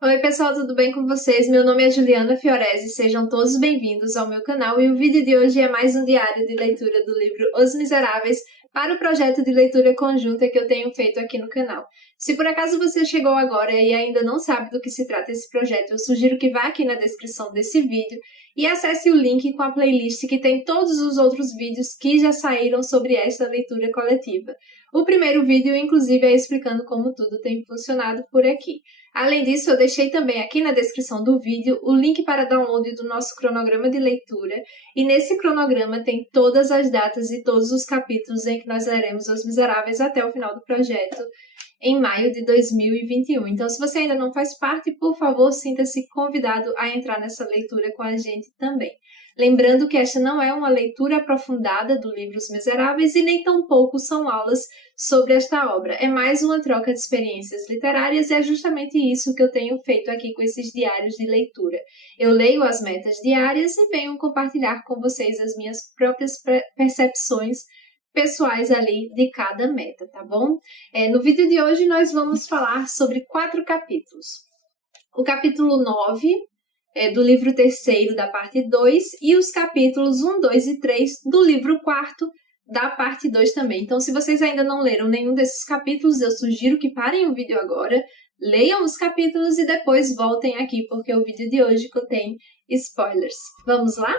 Oi pessoal, tudo bem com vocês? Meu nome é Juliana Fiorese, sejam todos bem-vindos ao meu canal e o vídeo de hoje é mais um diário de leitura do livro Os Miseráveis para o projeto de leitura conjunta que eu tenho feito aqui no canal. Se por acaso você chegou agora e ainda não sabe do que se trata esse projeto, eu sugiro que vá aqui na descrição desse vídeo e acesse o link com a playlist que tem todos os outros vídeos que já saíram sobre esta leitura coletiva. O primeiro vídeo, inclusive, é explicando como tudo tem funcionado por aqui. Além disso, eu deixei também aqui na descrição do vídeo o link para download do nosso cronograma de leitura, e nesse cronograma tem todas as datas e todos os capítulos em que nós leremos Os Miseráveis até o final do projeto, em maio de 2021. Então, se você ainda não faz parte, por favor, sinta-se convidado a entrar nessa leitura com a gente também. Lembrando que esta não é uma leitura aprofundada do livro Os Miseráveis e nem tampouco são aulas sobre esta obra. É mais uma troca de experiências literárias e é justamente isso que eu tenho feito aqui com esses diários de leitura. Eu leio as metas diárias e venho compartilhar com vocês as minhas próprias percepções pessoais ali de cada meta, tá bom? No vídeo de hoje nós vamos falar sobre 4 capítulos. O capítulo 9 do livro 3º da parte 2 e os capítulos 1, 2 e 3 do livro 4º da parte 2 também. Então, se vocês ainda não leram nenhum desses capítulos, eu sugiro que parem o vídeo agora, leiam os capítulos e depois voltem aqui, porque o vídeo de hoje contém spoilers. Vamos lá?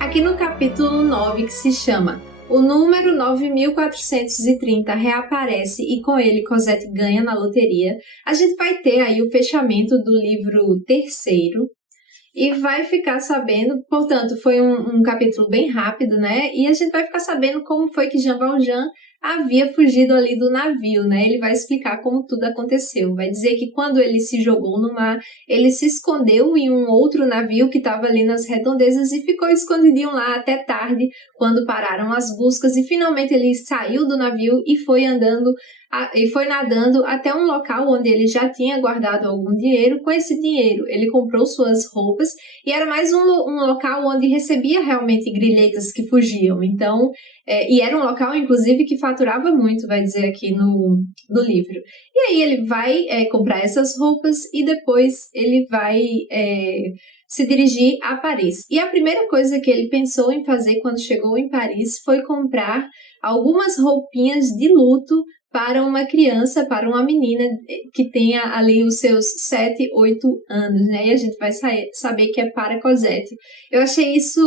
Aqui no capítulo 9, que se chama O número 9430 reaparece e com ele Cosette ganha na loteria, a gente vai ter aí o fechamento do livro 3º e vai ficar sabendo, portanto, foi um capítulo bem rápido, né? E a gente vai ficar sabendo como foi que Jean Valjean havia fugido ali do navio, né? Ele vai explicar como tudo aconteceu. Vai dizer que quando ele se jogou no mar, ele se escondeu em um outro navio que estava ali nas redondezas e ficou escondidinho lá até tarde, quando pararam as buscas e finalmente ele saiu do navio e foi nadando até um local onde ele já tinha guardado algum dinheiro. Com esse dinheiro, ele comprou suas roupas e era mais um local onde recebia realmente grilhetas que fugiam. Então, e era um local, inclusive, que faturava muito, vai dizer aqui no livro. E aí ele vai comprar essas roupas e depois ele vai se dirigir a Paris. E a primeira coisa que ele pensou em fazer quando chegou em Paris foi comprar algumas roupinhas de luto para uma criança, para uma menina que tenha ali os seus 7, 8 anos, né? E a gente vai saber que é para Cosette. Eu achei isso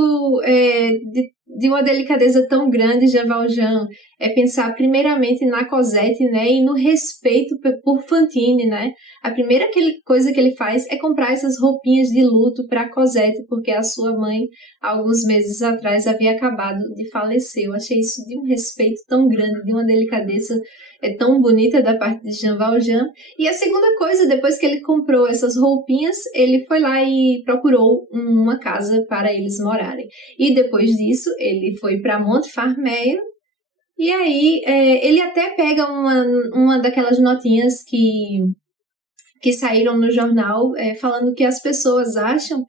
de uma delicadeza tão grande, Jean Valjean, pensar primeiramente na Cosette, né? E no respeito por Fantine, né? A primeira coisa que ele faz é comprar essas roupinhas de luto para Cosette, porque a sua mãe, alguns meses atrás, havia acabado de falecer. Eu achei isso de um respeito tão grande, de uma delicadeza tão bonita da parte de Jean Valjean. E a segunda coisa, depois que ele comprou essas roupinhas, ele foi lá e procurou uma casa para eles morarem. E depois disso, ele foi para Montfermeil. E aí, ele até pega uma daquelas notinhas que saíram no jornal, falando que as pessoas acham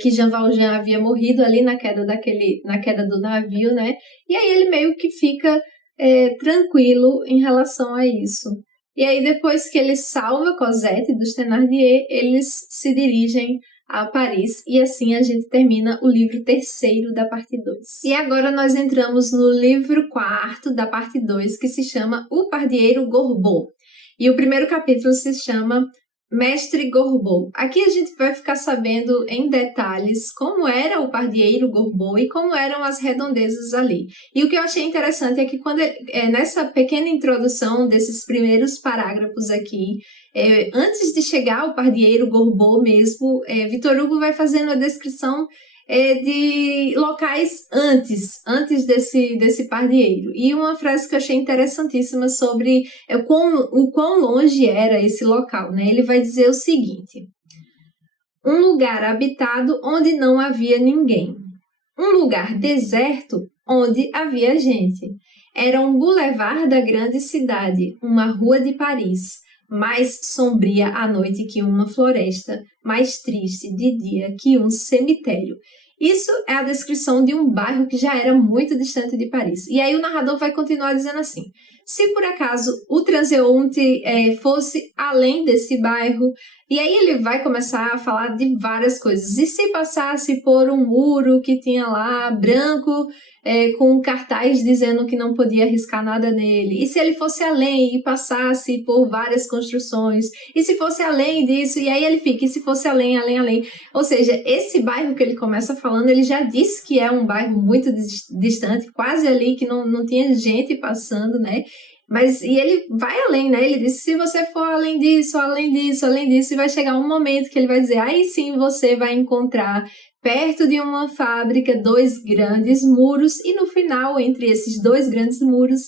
que Jean Valjean havia morrido ali na queda do navio, né? E aí ele meio que fica tranquilo em relação a isso. E aí, depois que ele salva Cosette dos Thénardier, eles se dirigem a Paris, e assim a gente termina o livro 3º da parte 2. E agora nós entramos no livro 4º da parte 2, que se chama O Pardieiro Gorbeau. E o primeiro capítulo se chama Mestre Gorbeau. Aqui a gente vai ficar sabendo em detalhes como era o Pardieiro Gorbeau e como eram as redondezas ali. E o que eu achei interessante é que nessa pequena introdução desses primeiros parágrafos aqui, antes de chegar ao Pardieiro Gorbeau mesmo, Victor Hugo vai fazendo a descrição de locais antes desse pardieiro. E uma frase que eu achei interessantíssima sobre o quão longe era esse local, né? Ele vai dizer o seguinte: um lugar habitado onde não havia ninguém. Um lugar deserto onde havia gente. Era um boulevard da grande cidade, uma rua de Paris, mais sombria à noite que uma floresta, mais triste de dia que um cemitério. Isso é a descrição de um bairro que já era muito distante de Paris. E aí o narrador vai continuar dizendo assim: se por acaso o transeunte fosse além desse bairro, e aí ele vai começar a falar de várias coisas. E se passasse por um muro que tinha lá branco, com um cartaz dizendo que não podia arriscar nada nele? E se ele fosse além e passasse por várias construções? E se fosse além disso? E aí ele fica, e se fosse além, além, além? Ou seja, esse bairro que ele começa falando, ele já disse que é um bairro muito distante, quase ali que não tinha gente passando, né? Mas, e ele vai além, né? Ele disse, se você for além disso, além disso, além disso, vai chegar um momento que ele vai dizer, aí sim você vai encontrar perto de uma fábrica 2 grandes muros e no final, entre esses 2 grandes muros,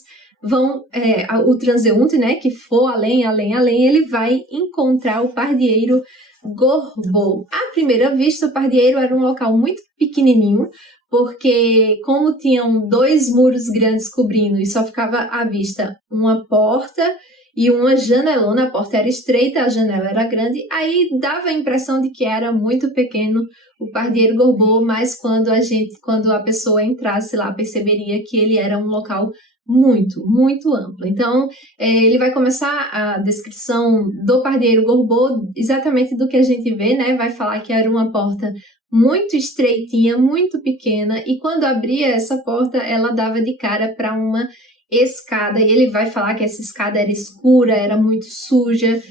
o transeunte, né, que for além, além, além, ele vai encontrar o pardieiro Gorbeau. À primeira vista, o pardieiro era um local muito pequenininho, porque como tinham 2 muros grandes cobrindo e só ficava à vista uma porta e uma janelona, a porta era estreita, a janela era grande, aí dava a impressão de que era muito pequeno o pardieiro Gorbeau, mas quando a pessoa entrasse lá, perceberia que ele era um local muito, muito amplo. Então, ele vai começar a descrição do pardieiro Gorbeau exatamente do que a gente vê, né? Vai falar que era uma porta muito estreitinha, muito pequena, e quando abria essa porta, ela dava de cara para uma escada, e ele vai falar que essa escada era escura, era muito suja,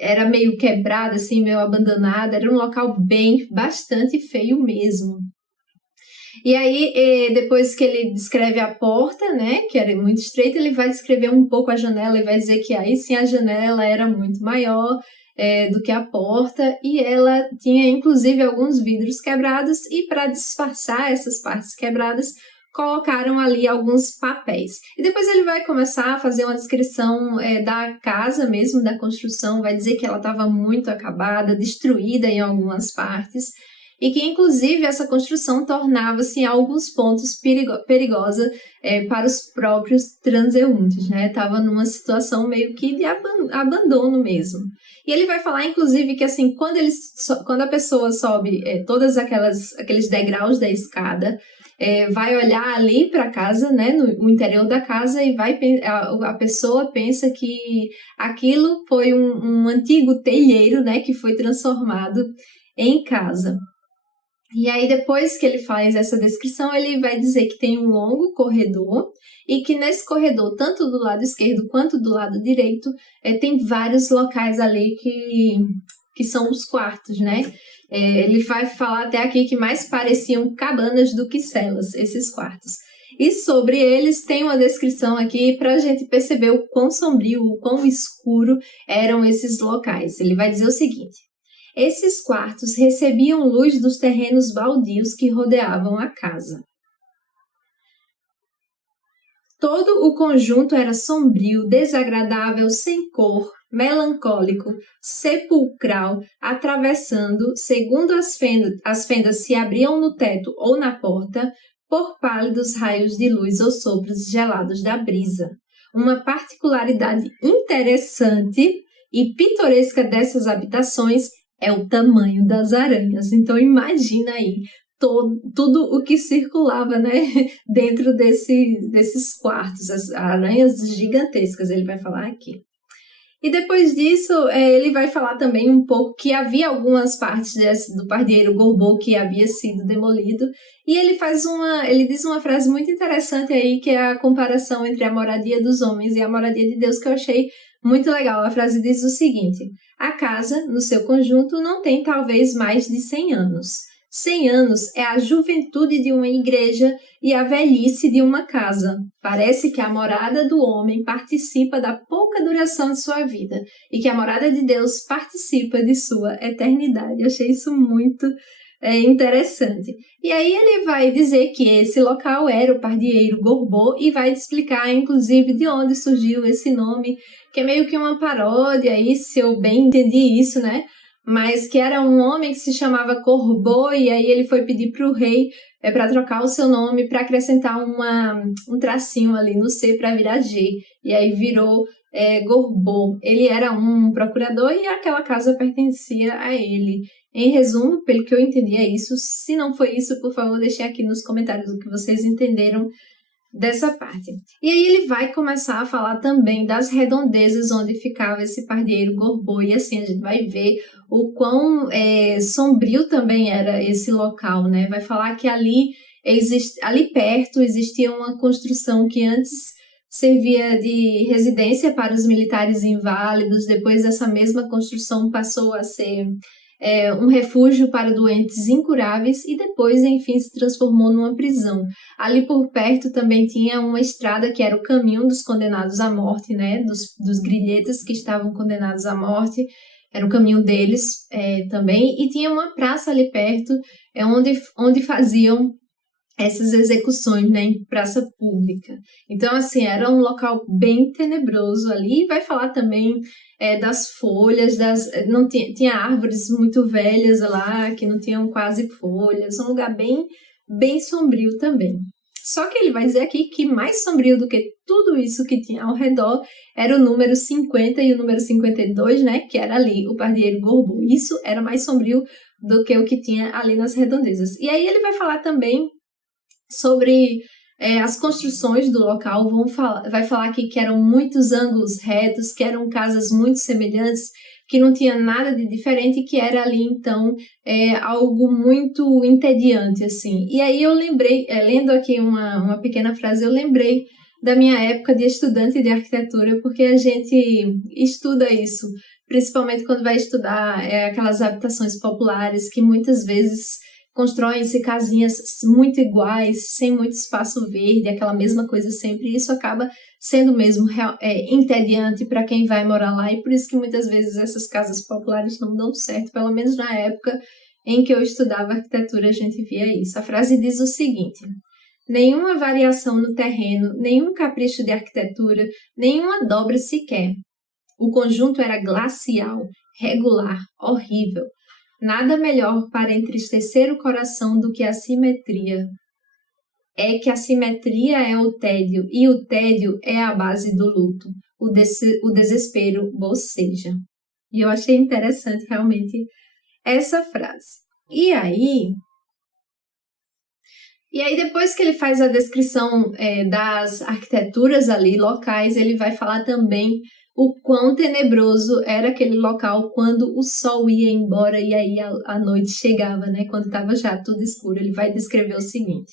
era meio quebrada, assim, meio abandonada, era um local bastante feio mesmo. E aí, depois que ele descreve a porta, né, que era muito estreita, ele vai descrever um pouco a janela e vai dizer que aí sim a janela era muito maior do que a porta e ela tinha inclusive alguns vidros quebrados e para disfarçar essas partes quebradas, colocaram ali alguns papéis. E depois ele vai começar a fazer uma descrição da casa mesmo, da construção, vai dizer que ela estava muito acabada, destruída em algumas partes, e que inclusive essa construção tornava-se em alguns pontos perigosa para os próprios transeuntes, né? Estava numa situação meio que de abandono mesmo. E ele vai falar, inclusive, que assim, quando a pessoa sobe todas aqueles degraus da escada, vai olhar ali para a casa, né, no interior da casa, e a pessoa pensa que aquilo foi um antigo telheiro, né, que foi transformado em casa. E aí, depois que ele faz essa descrição, ele vai dizer que tem um longo corredor e que nesse corredor, tanto do lado esquerdo quanto do lado direito, tem vários locais ali que são os quartos, né? Ele vai falar até aqui que mais pareciam cabanas do que celas, esses quartos. E sobre eles tem uma descrição aqui para a gente perceber o quão sombrio, o quão escuro eram esses locais. Ele vai dizer o seguinte: esses quartos recebiam luz dos terrenos baldios que rodeavam a casa. Todo o conjunto era sombrio, desagradável, sem cor, melancólico, sepulcral, atravessando, segundo as fendas se abriam no teto ou na porta, por pálidos raios de luz ou sopros gelados da brisa. Uma particularidade interessante e pitoresca dessas habitações é o tamanho das aranhas. Então imagina aí tudo o que circulava, né, dentro desses quartos, as aranhas gigantescas, ele vai falar aqui. E depois disso, ele vai falar também um pouco que havia algumas partes do pardieiro Gorbeau que havia sido demolido, e ele diz uma frase muito interessante aí, que é a comparação entre a moradia dos homens e a moradia de Deus, que eu achei muito legal. A frase diz o seguinte: a casa, no seu conjunto, não tem talvez mais de 100 anos. 100 anos é a juventude de uma igreja e a velhice de uma casa. Parece que a morada do homem participa da pouca duração de sua vida e que a morada de Deus participa de sua eternidade. Eu achei isso muito interessante. E aí ele vai dizer que esse local era o pardieiro Gorbeau e vai explicar, inclusive, de onde surgiu esse nome, que é meio que uma paródia aí, se eu bem entendi isso, né? Mas que era um homem que se chamava Gorbeau, e aí ele foi pedir para o rei para trocar o seu nome, para acrescentar um tracinho ali no C para virar G, e aí virou Gorbeau. Ele era um procurador e aquela casa pertencia a ele. Em resumo, pelo que eu entendi é isso. Se não foi isso, por favor, deixem aqui nos comentários o que vocês entenderam dessa parte. E aí ele vai começar a falar também das redondezas onde ficava esse pardieiro Gorbeau, e assim a gente vai ver o quão sombrio também era esse local, né? Vai falar que ali perto existia uma construção que antes servia de residência para os militares inválidos, depois essa mesma construção passou a ser um refúgio para doentes incuráveis e depois, enfim, se transformou numa prisão. Ali por perto também tinha uma estrada que era o caminho dos condenados à morte, né, dos grilhetas que estavam condenados à morte, era o caminho deles também, e tinha uma praça ali perto onde faziam essas execuções, né, em praça pública. Então, assim, era um local bem tenebroso ali. Vai falar também das folhas, não tinha árvores muito velhas lá, que não tinham quase folhas, um lugar bem, bem sombrio também. Só que ele vai dizer aqui que mais sombrio do que tudo isso que tinha ao redor era o número 50 e o número 52, né, que era ali, o pardieiro Gorbeau. Isso era mais sombrio do que o que tinha ali nas redondezas. E aí ele vai falar também sobre as construções do local, vai falar aqui que eram muitos ângulos retos, que eram casas muito semelhantes, que não tinha nada de diferente, que era ali, então, algo muito entediante, assim. E aí eu lembrei, lendo aqui uma pequena frase, eu lembrei da minha época de estudante de arquitetura, porque a gente estuda isso, principalmente quando vai estudar aquelas habitações populares, que muitas vezes constroem-se casinhas muito iguais, sem muito espaço verde, aquela mesma coisa sempre, e isso acaba sendo mesmo entediante para quem vai morar lá, e por isso que muitas vezes essas casas populares não dão certo, pelo menos na época em que eu estudava arquitetura a gente via isso. A frase diz o seguinte: nenhuma variação no terreno, nenhum capricho de arquitetura, nenhuma dobra sequer. O conjunto era glacial, regular, horrível. Nada melhor para entristecer o coração do que a simetria. É que a simetria é o tédio, e o tédio é a base do luto. O desespero boceja. E eu achei interessante realmente essa frase. E aí depois que ele faz a descrição das arquiteturas ali locais, ele vai falar também o quão tenebroso era aquele local quando o sol ia embora e aí a noite chegava, né? Quando estava já tudo escuro. Ele vai descrever o seguinte: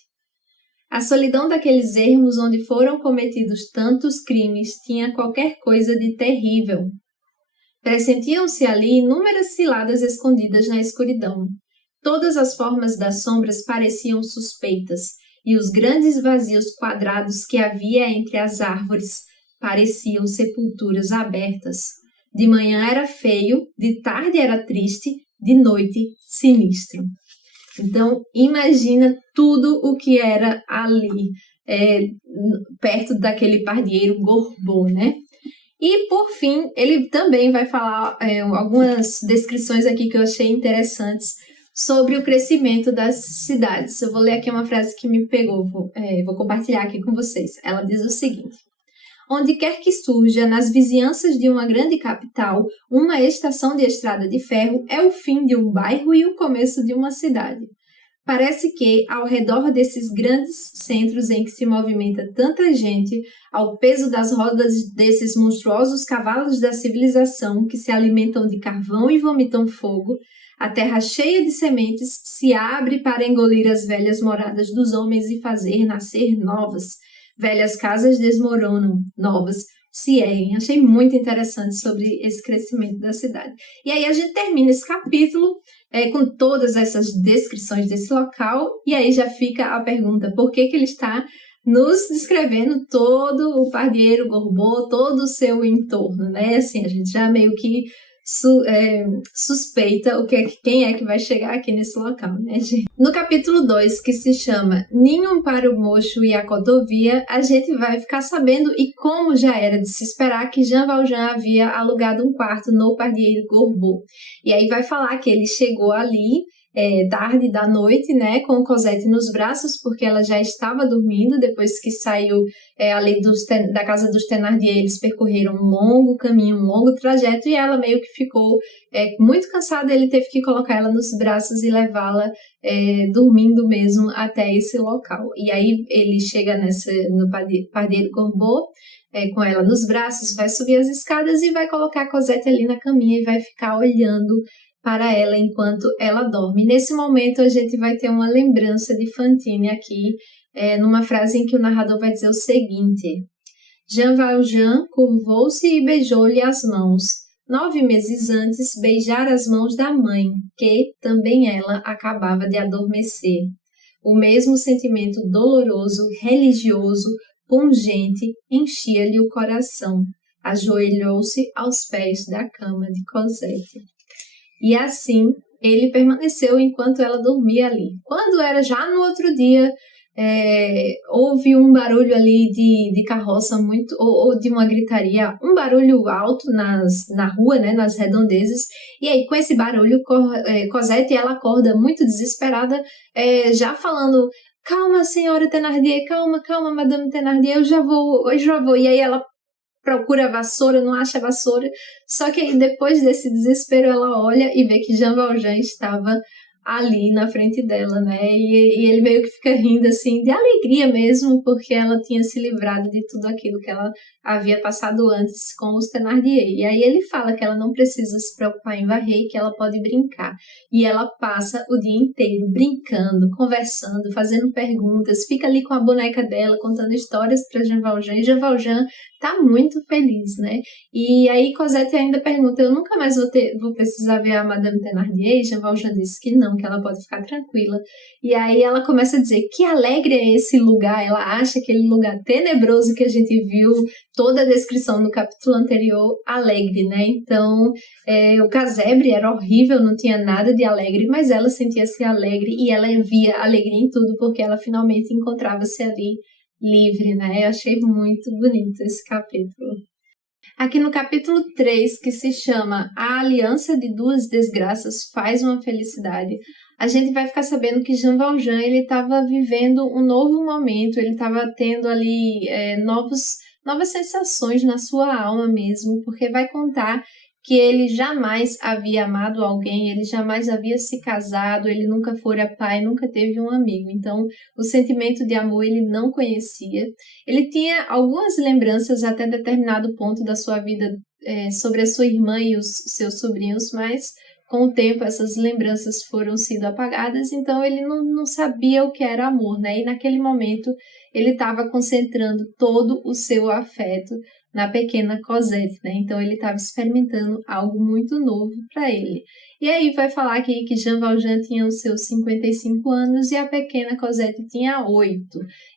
a solidão daqueles ermos onde foram cometidos tantos crimes tinha qualquer coisa de terrível. Pressentiam-se ali inúmeras ciladas escondidas na escuridão. Todas as formas das sombras pareciam suspeitas, e os grandes vazios quadrados que havia entre as árvores pareciam sepulturas abertas. De manhã era feio, de tarde era triste, de noite sinistro. Então, imagina tudo o que era ali, perto daquele pardieiro Gorbeau, né? E, por fim, ele também vai falar algumas descrições aqui que eu achei interessantes sobre o crescimento das cidades. Eu vou ler aqui uma frase que me pegou, vou compartilhar aqui com vocês. Ela diz o seguinte: onde quer que surja, nas vizinhanças de uma grande capital, uma estação de estrada de ferro é o fim de um bairro e o começo de uma cidade. Parece que, ao redor desses grandes centros em que se movimenta tanta gente, ao peso das rodas desses monstruosos cavalos da civilização que se alimentam de carvão e vomitam fogo, a terra cheia de sementes se abre para engolir as velhas moradas dos homens e fazer nascer novas. Velhas casas desmoronam, novas se erguem. Achei muito interessante sobre esse crescimento da cidade. E aí a gente termina esse capítulo com todas essas descrições desse local, e aí já fica a pergunta: por que ele está nos descrevendo todo o pardieiro Gorbeau, todo o seu entorno, né? Assim, a gente já meio que suspeita quem é que vai chegar aqui nesse local, né, gente? No capítulo 2, que se chama Ninho para o Mocho e a Cotovia, a gente vai ficar sabendo, e como já era de se esperar, que Jean Valjean havia alugado um quarto no pardieiro Gorbeau. E aí vai falar que ele chegou ali tarde da noite, né, com Cosette nos braços, porque ela já estava dormindo depois que saiu ali da casa dos Thénardier. Eles percorreram um longo caminho, um longo trajeto, e ela meio que ficou muito cansada. Ele teve que colocar ela nos braços e levá-la dormindo mesmo até esse local. E aí ele chega no Pardieu Gorbeau, com ela nos braços, vai subir as escadas e vai colocar a Cosette ali na caminha e vai ficar olhando para ela enquanto ela dorme. Nesse momento a gente vai ter uma lembrança de Fantine aqui, numa frase em que o narrador vai dizer o seguinte: Jean Valjean curvou-se e beijou-lhe as mãos. 9 meses antes, beijara as mãos da mãe, que, também ela, acabava de adormecer. O mesmo sentimento doloroso, religioso, pungente, enchia-lhe o coração. Ajoelhou-se aos pés da cama de Cosette. E assim, ele permaneceu enquanto ela dormia ali. Quando era já no outro dia, houve um barulho ali de carroça ou de uma gritaria, um barulho alto na rua, né, nas redondezas. E aí, com esse barulho, Cosette, ela acorda muito desesperada, já falando: calma, senhora Thénardier, calma, madame Thénardier, eu já vou. E aí ela procura a vassoura, não acha a vassoura. Só que aí, depois desse desespero, ela olha e vê que Jean Valjean estava ali na frente dela, né? E ele meio que fica rindo, assim, de alegria mesmo, porque ela tinha se livrado de tudo aquilo que ela havia passado antes com os Thénardier. E aí ele fala que ela não precisa se preocupar em varrer, que ela pode brincar. E ela passa o dia inteiro brincando, conversando, fazendo perguntas, fica ali com a boneca dela, contando histórias para Jean Valjean, e Jean Valjean tá muito feliz, né? E aí Cosette ainda pergunta: eu nunca mais vou precisar ver a Madame Thénardier? E Jean Valjean disse que não, que ela pode ficar tranquila. E aí ela começa a dizer que alegre é esse lugar. Ela acha aquele lugar tenebroso que a gente viu toda a descrição no capítulo anterior alegre, né? Então, o casebre era horrível, não tinha nada de alegre, mas ela sentia-se alegre e ela via alegria em tudo, porque ela finalmente encontrava-se ali livre, né? Eu achei muito bonito esse capítulo. Aqui no capítulo 3, que se chama A Aliança de Duas Desgraças Faz uma Felicidade, a gente vai ficar sabendo que Jean Valjean estava vivendo um novo momento, ele estava tendo ali novas sensações na sua alma mesmo, porque vai contar que ele jamais havia amado alguém, ele jamais havia se casado, ele nunca fora pai, nunca teve um amigo. Então, o sentimento de amor ele não conhecia. Ele tinha algumas lembranças até determinado ponto da sua vida sobre a sua irmã e os seus sobrinhos, mas com o tempo essas lembranças foram sendo apagadas, então ele não sabia o que era amor, né? E naquele momento ele estava concentrando todo o seu afeto na pequena Cosette, né? Então ele estava experimentando algo muito novo para ele. E aí vai falar aqui que Jean Valjean tinha os seus 55 anos e a pequena Cosette tinha 8.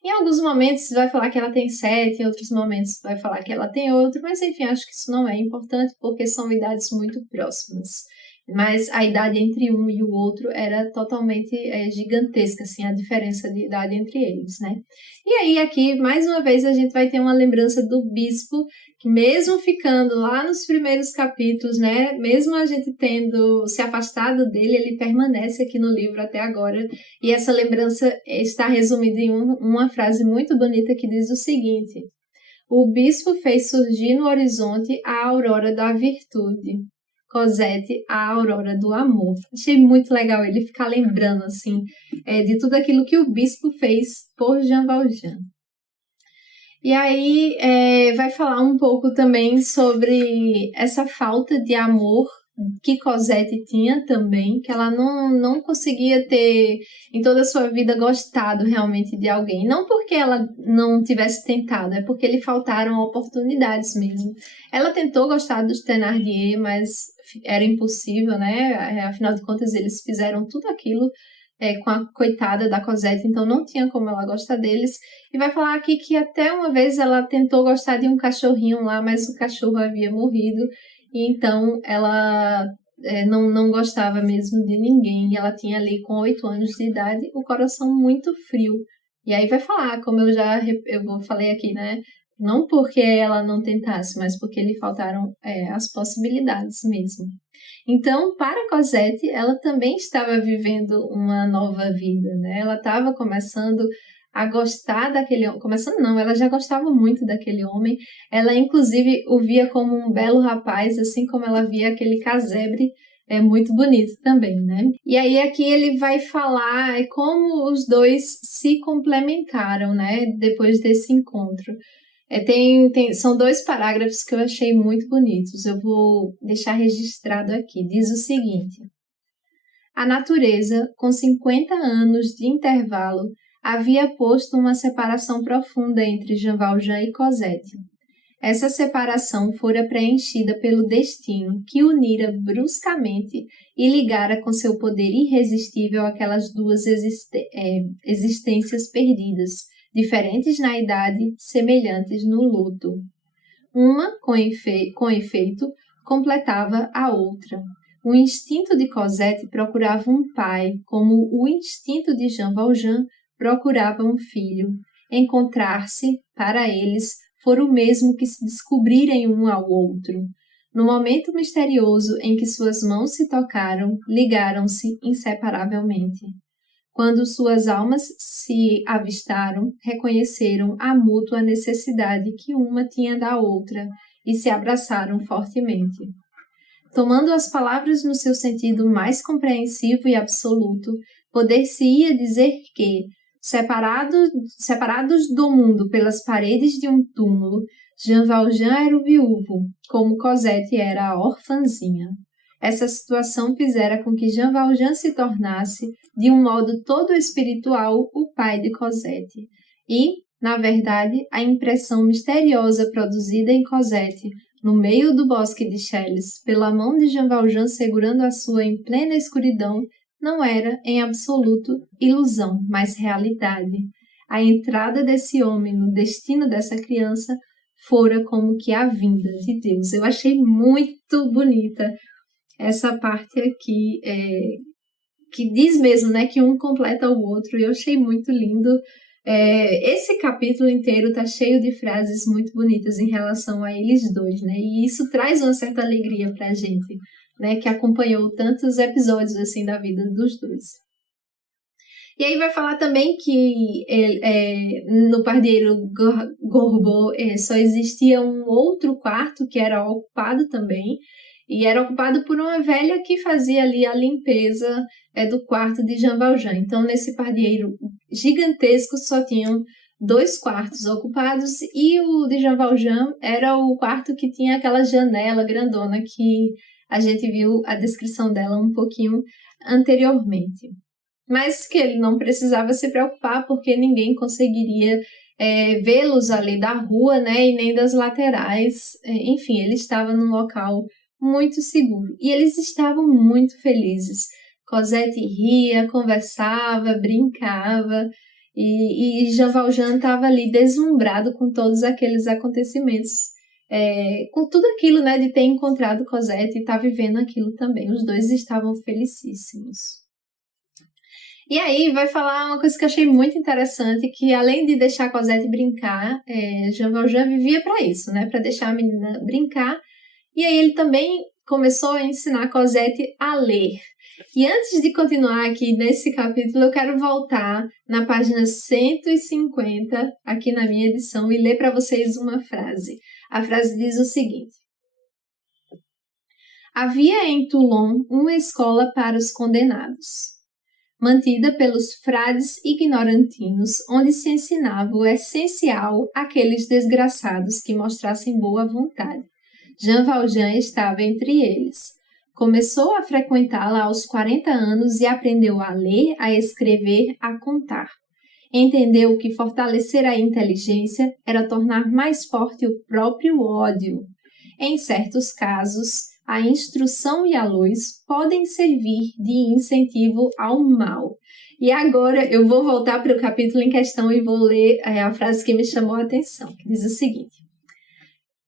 Em alguns momentos vai falar que ela tem 7, em outros momentos vai falar que ela tem 8, mas enfim, acho que isso não é importante porque são idades muito próximas. Mas a idade entre um e o outro era totalmente gigantesca, assim, a diferença de idade entre eles, né? E aí aqui, mais uma vez, a gente vai ter uma lembrança do bispo, que mesmo ficando lá nos primeiros capítulos, né, mesmo a gente tendo se afastado dele, ele permanece aqui no livro até agora, e essa lembrança está resumida em uma frase muito bonita que diz o seguinte: o bispo fez surgir no horizonte a aurora da virtude. Cosette, a aurora do amor. Achei muito legal ele ficar lembrando, assim, de tudo aquilo que o bispo fez por Jean Valjean. E aí vai falar um pouco também sobre essa falta de amor que Cosette tinha também, que ela não conseguia ter em toda a sua vida gostado realmente de alguém. Não porque ela não tivesse tentado, é porque lhe faltaram oportunidades mesmo. Ela tentou gostar dos Thénardier, mas era impossível, né? Afinal de contas, eles fizeram tudo aquilo com a coitada da Cosette, então não tinha como ela gostar deles. E vai falar aqui que até uma vez ela tentou gostar de um cachorrinho lá, mas o cachorro havia morrido, e então ela não gostava mesmo de ninguém. E ela tinha ali, com 8 anos de idade, o coração muito frio. E aí vai falar, como eu falei aqui, né? Não porque ela não tentasse, mas porque lhe faltaram as possibilidades mesmo. Então, para Cosette, ela também estava vivendo uma nova vida, né? Ela estava começando a gostar daquele homem. Começando não, ela já gostava muito daquele homem. Ela, inclusive, o via como um belo rapaz, assim como ela via aquele casebre muito bonito também, né? E aí aqui ele vai falar como os dois se complementaram, né? Depois desse encontro. São 2 parágrafos que eu achei muito bonitos. Eu vou deixar registrado aqui. Diz o seguinte: a natureza, com 50 anos de intervalo, havia posto uma separação profunda entre Jean Valjean e Cosette. Essa separação fora preenchida pelo destino, que unira bruscamente e ligara com seu poder irresistível aquelas duas existências perdidas, diferentes na idade, semelhantes no luto. Uma, com efeito, completava a outra. O instinto de Cosette procurava um pai, como o instinto de Jean Valjean procurava um filho. Encontrar-se, para eles, fora o mesmo que se descobrirem um ao outro. No momento misterioso em que suas mãos se tocaram, ligaram-se inseparavelmente. Quando suas almas se avistaram, reconheceram a mútua necessidade que uma tinha da outra e se abraçaram fortemente. Tomando as palavras no seu sentido mais compreensivo e absoluto, poder-se-ia dizer que, separados do mundo pelas paredes de um túmulo, Jean Valjean era o viúvo, como Cosette era a orfanzinha. Essa situação fizera com que Jean Valjean se tornasse, de um modo todo espiritual, o pai de Cosette. E, na verdade, a impressão misteriosa produzida em Cosette, no meio do bosque de Chelles, pela mão de Jean Valjean segurando a sua em plena escuridão, não era, em absoluto, ilusão, mas realidade. A entrada desse homem no destino dessa criança fora como que a vinda de Deus. Eu achei muito bonita essa parte aqui, que diz mesmo, né, que um completa o outro, e eu achei muito lindo. Esse capítulo inteiro tá cheio de frases muito bonitas em relação a eles dois, né, e isso traz uma certa alegria pra gente, né, que acompanhou tantos episódios, assim, da vida dos dois. E aí vai falar também que no Pardieiro Gorbeau só existia um outro quarto que era ocupado também, e era ocupado por uma velha que fazia ali a limpeza do quarto de Jean Valjean. Então, nesse pardieiro gigantesco, só tinham 2 quartos ocupados, e o de Jean Valjean era o quarto que tinha aquela janela grandona que a gente viu a descrição dela um pouquinho anteriormente. Mas que ele não precisava se preocupar, porque ninguém conseguiria vê-los ali da rua, né, e nem das laterais. Enfim, ele estava num local muito seguro. E eles estavam muito felizes. Cosette ria, conversava, brincava, e Jean Valjean estava ali deslumbrado com todos aqueles acontecimentos, com tudo aquilo, né, de ter encontrado Cosette e estar vivendo aquilo também. Os dois estavam felicíssimos. E aí vai falar uma coisa que eu achei muito interessante, que além de deixar a Cosette brincar, Jean Valjean vivia para isso, né, para deixar a menina brincar. E aí ele também começou a ensinar a Cosette a ler. E antes de continuar aqui nesse capítulo, eu quero voltar na página 150, aqui na minha edição, e ler para vocês uma frase. A frase diz o seguinte: havia em Toulon uma escola para os condenados, mantida pelos frades ignorantinos, onde se ensinava o essencial àqueles desgraçados que mostrassem boa vontade. Jean Valjean estava entre eles. Começou a frequentá-la aos 40 anos e aprendeu a ler, a escrever, a contar. Entendeu que fortalecer a inteligência era tornar mais forte o próprio ódio. Em certos casos, a instrução e a luz podem servir de incentivo ao mal. E agora eu vou voltar para o capítulo em questão e vou ler a frase que me chamou a atenção, que diz o seguinte: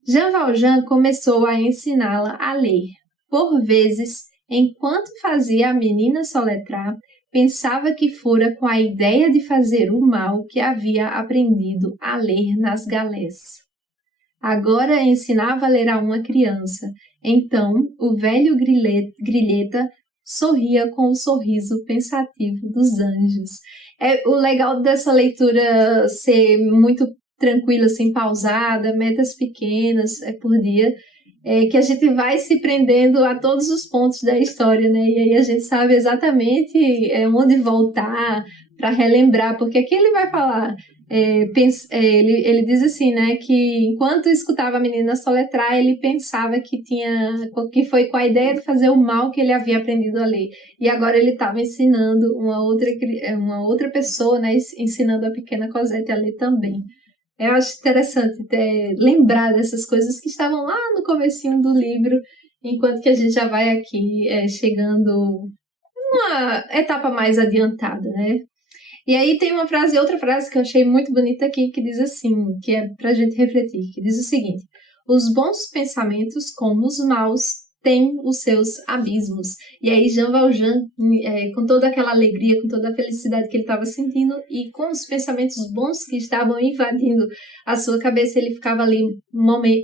Jean Valjean começou a ensiná-la a ler. Por vezes, enquanto fazia a menina soletrar, pensava que fora com a ideia de fazer o mal que havia aprendido a ler nas galés. Agora ensinava a ler a uma criança, Então, o velho Grilheta sorria com o sorriso pensativo dos anjos. O legal dessa leitura ser muito tranquila, assim, pausada, metas pequenas por dia, que a gente vai se prendendo a todos os pontos da história, né? E aí a gente sabe exatamente onde voltar para relembrar, porque aqui ele vai falar, ele diz assim, né, que enquanto escutava a menina soletrar, ele pensava que foi com a ideia de fazer o mal que ele havia aprendido a ler. E agora ele estava ensinando uma outra pessoa, né, ensinando a pequena Cosette a ler também. Eu acho interessante lembrar dessas coisas que estavam lá no comecinho do livro, enquanto que a gente já vai aqui chegando numa etapa mais adiantada, né? E aí tem outra frase que eu achei muito bonita aqui, que diz assim, que é pra gente refletir, que diz o seguinte: os bons pensamentos, como os maus, têm os seus abismos. E aí Jean Valjean, com toda aquela alegria, com toda a felicidade que ele estava sentindo e com os pensamentos bons que estavam invadindo a sua cabeça, ele ficava ali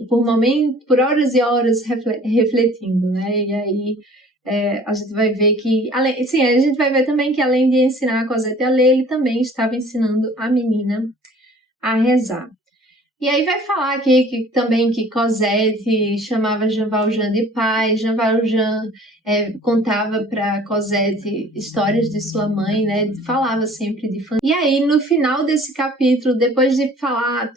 por horas e horas refletindo, né? E aí a gente vai ver que, a gente vai ver também que além de ensinar a Cosette a ler, ele também estava ensinando a menina a rezar. E aí vai falar aqui também que Cosette chamava Jean Valjean de pai, Jean Valjean contava para Cosette histórias de sua mãe, né? Falava sempre de família. E aí no final desse capítulo, depois de falar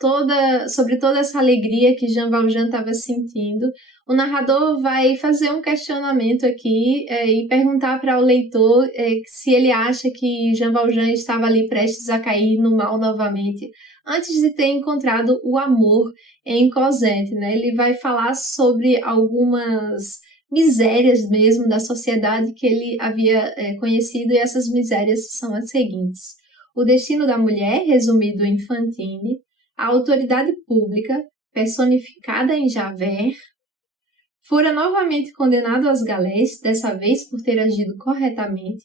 sobre toda essa alegria que Jean Valjean estava sentindo, o narrador vai fazer um questionamento aqui e perguntar para o leitor se ele acha que Jean Valjean estava ali prestes a cair no mal novamente, antes de ter encontrado o amor em Cosette, né? Ele vai falar sobre algumas misérias mesmo da sociedade que ele havia conhecido, e essas misérias são as seguintes: o destino da mulher, resumido em Fantine, a autoridade pública, personificada em Javert, fora novamente condenado às galés, dessa vez por ter agido corretamente,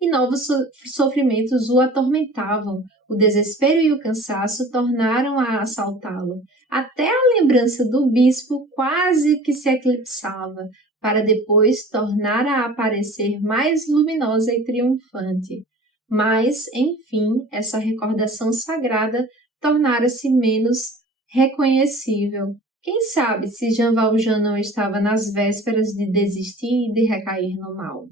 e novos sofrimentos o atormentavam. O desespero e o cansaço tornaram a assaltá-lo. Até a lembrança do bispo quase que se eclipsava, para depois tornar a aparecer mais luminosa e triunfante. Mas, enfim, essa recordação sagrada tornara-se menos reconhecível. Quem sabe se Jean Valjean não estava nas vésperas de desistir e de recair no mal.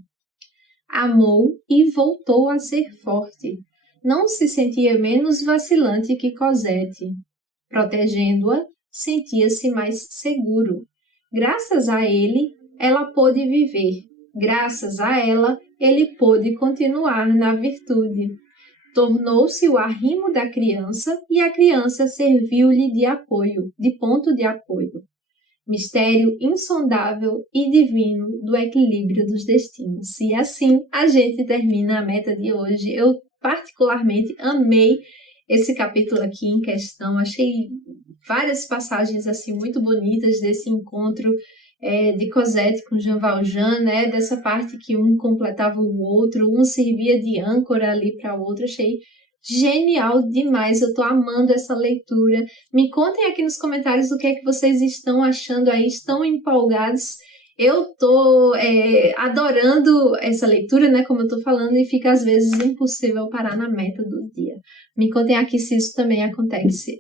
Amou e voltou a ser forte. Não se sentia menos vacilante que Cosette. Protegendo-a, sentia-se mais seguro. Graças a ele, ela pôde viver. Graças a ela, ele pôde continuar na virtude. Tornou-se o arrimo da criança e a criança serviu-lhe de ponto de apoio. Mistério insondável e divino do equilíbrio dos destinos. E assim a gente termina a meta de hoje. Eu particularmente amei esse capítulo aqui em questão. Achei várias passagens assim muito bonitas desse encontro de Cosette com Jean Valjean, né? Dessa parte que um completava o outro, um servia de âncora ali para o outro. Achei genial demais, eu tô amando essa leitura. Me contem aqui nos comentários o que é que vocês estão achando aí, estão empolgados? Eu tô adorando essa leitura, né, como eu tô falando, e fica às vezes impossível parar na meta do dia. Me contem aqui se isso também acontece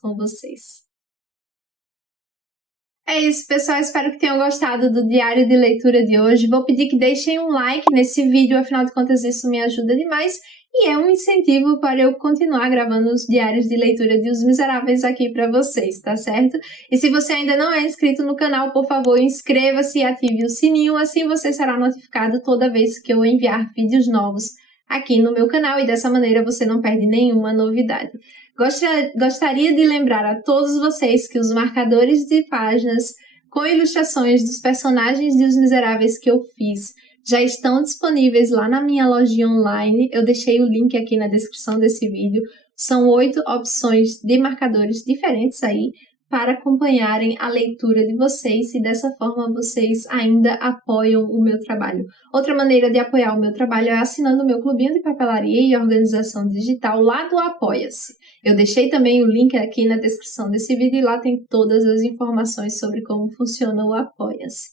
com vocês. É isso, pessoal. Espero que tenham gostado do diário de leitura de hoje. Vou pedir que deixem um like nesse vídeo, afinal de contas isso me ajuda demais. E é um incentivo para eu continuar gravando os diários de leitura de Os Miseráveis aqui para vocês, tá certo? E se você ainda não é inscrito no canal, por favor, inscreva-se e ative o sininho, assim você será notificado toda vez que eu enviar vídeos novos aqui no meu canal e dessa maneira você não perde nenhuma novidade. Gostaria de lembrar a todos vocês que os marcadores de páginas com ilustrações dos personagens de Os Miseráveis que eu fiz já estão disponíveis lá na minha lojinha online. Eu deixei o link aqui na descrição desse vídeo. São 8 opções de marcadores diferentes aí para acompanharem a leitura de vocês e dessa forma vocês ainda apoiam o meu trabalho. Outra maneira de apoiar o meu trabalho é assinando o meu clubinho de papelaria e organização digital lá do Apoia-se. Eu deixei também o link aqui na descrição desse vídeo e lá tem todas as informações sobre como funciona o Apoia-se.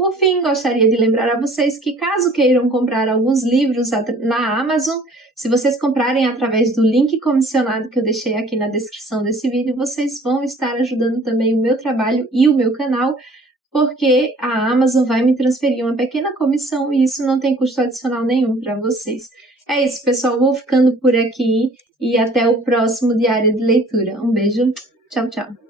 Por fim, gostaria de lembrar a vocês que caso queiram comprar alguns livros na Amazon, se vocês comprarem através do link comissionado que eu deixei aqui na descrição desse vídeo, vocês vão estar ajudando também o meu trabalho e o meu canal, porque a Amazon vai me transferir uma pequena comissão e isso não tem custo adicional nenhum para vocês. É isso, pessoal. Vou ficando por aqui e até o próximo Diário de Leitura. Um beijo. Tchau, tchau.